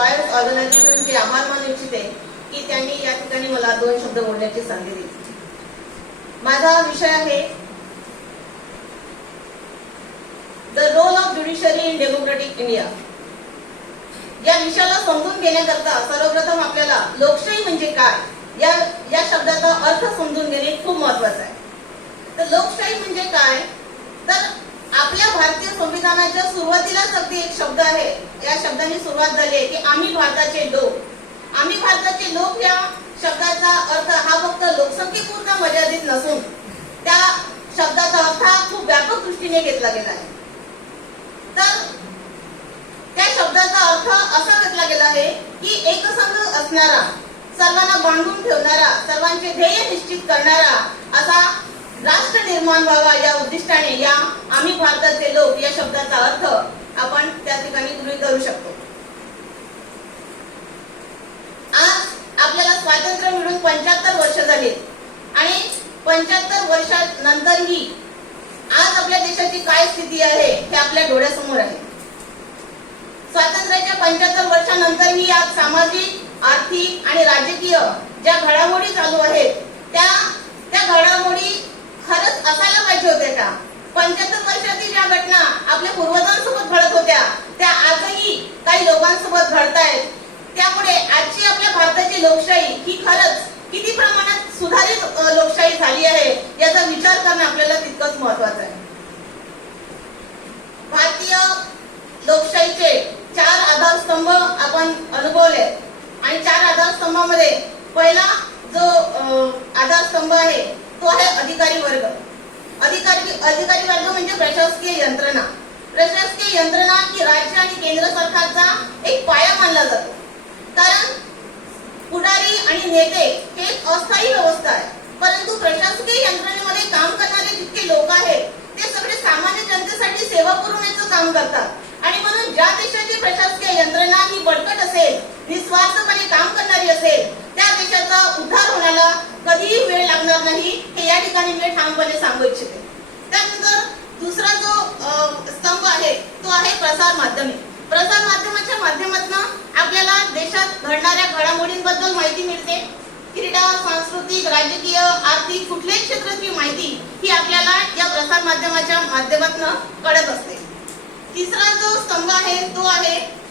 Lawyers ऑर्गनायझेशनचे आभार मानू इच्छिते की त्यांनी या ठिकाणी मला 2 शब्द बोलण्याची संधी दिली. माझा विषय आहे the role of judiciary in democratic India. या विषयाला समजून घेण्याकरता सर्वप्रथम आपल्याला लोकशाही म्हणजे काय या शब्दाचा अर्थ समजून घेणे खूप महत्त्वाचे आहे. तर लोकशाही म्हणजे काय, तर आपल्या भारतीय संविधानाच्या सुरुवातीलाच अगदी एक शब्द आहे. या शब्दाने सुरुवात झाली आहे की आम्ही भारताचे लोक. आम्ही भारताचे लोक या शब्दाचा अर्थ हा फक्त लोकसंख्येपुरता मर्यादित नसून त्या शब्दाचा अर्थ हा खूप व्यापक दृष्टीने घेतला गेला आहे. तर त्या शब्दाचा अर्थ असा घेतला गेला आहे की एकसंघ असणारा, सर्वांना बांधून ठेवणारा, सर्वांचे ध्येय निश्चित करणारा असा राष्ट्र निर्माण व्हावा या उद्दिष्टाने या आम्ही भारताचे लोक या शब्दाचा अर्थ आपण त्या ठिकाणी गृहीत धरू शकतो. आज आपल्याला स्वातंत्र्य मिळून 75 वर्ष झाली आणि 75 वर्षानंतरही आज आपल्या देशाची काय स्थिती आहे हे आपल्या डोळ्यासमोर आहे. स्वातंत्र्याच्या 75 वर्षानंतरही आज सामाजिक, आर्थिक आणि राजकीय ज्या घडामोडी चालू आहेत त्या घडामोडी खरंच असायला पाहिजे होत्या का? 75 वर्षातील ज्या घटना आपल्या पूर्वजांसोबत घडत होत्या त्या आजही काही लोकांसोबत घडतायत. त्यामुळे आजची आपल्या भारताची लोकशाही ही खरंच किती प्रमाणात सुधारित लोकशाही झाली आहे याचा विचार करणं आपल्याला तितकंच महत्त्वाचं आहे. भारतीय लोकशाहीचे 4 आधारस्तंभ आपण अनुभवले आणि 4 आधारस्तंभामध्ये पहिला जो आधारस्तंभ आहे तो आहे अधिकारी वर्ग. अधिकारी वर्ग म्हणजे प्रशासकीय यंत्रणा. प्रशासकीय यंत्रणा ही राज्य आणि केंद्र सरकारचा एक पाया मानला जातो. कारण पुढारी आणि नेते हे एक अस्थायी व्यवस्था आहे, परंतु प्रशासकीय यंत्रणेमध्ये काम करणारे जितके लोक आहेत ते सगळे सामान्य जनतेसाठी सेवा पुरवण्याचं काम करतात आणि म्हणून ज्या देशाची प्रशासकीय यंत्रणा ही बळकट असेल, निस्वार्थपणे काम करणारी असेल, त्या देशाचा उद्धार होण्याला कधीही वेळ लागणार नाही हे या ठिकाणी मी ठामपणे सांगू इच्छिते. त्यानंतर दुसरा जो स्तंभ आहे तो आहे प्रसार माध्यमे. प्रसार माध्यमाच्या माध्यमातून आपल्याला देशात घडणाऱ्या घडामोडींबद्दल माहिती मिळते. क्रीडा, सांस्कृतिक, राजकीय, आर्थिक कुठल्याही क्षेत्राची माहिती ही आपल्याला या प्रसार माध्यमाच्या माध्यमातून कळत असते. तिसरा जो स्तंभ आहे तो आहे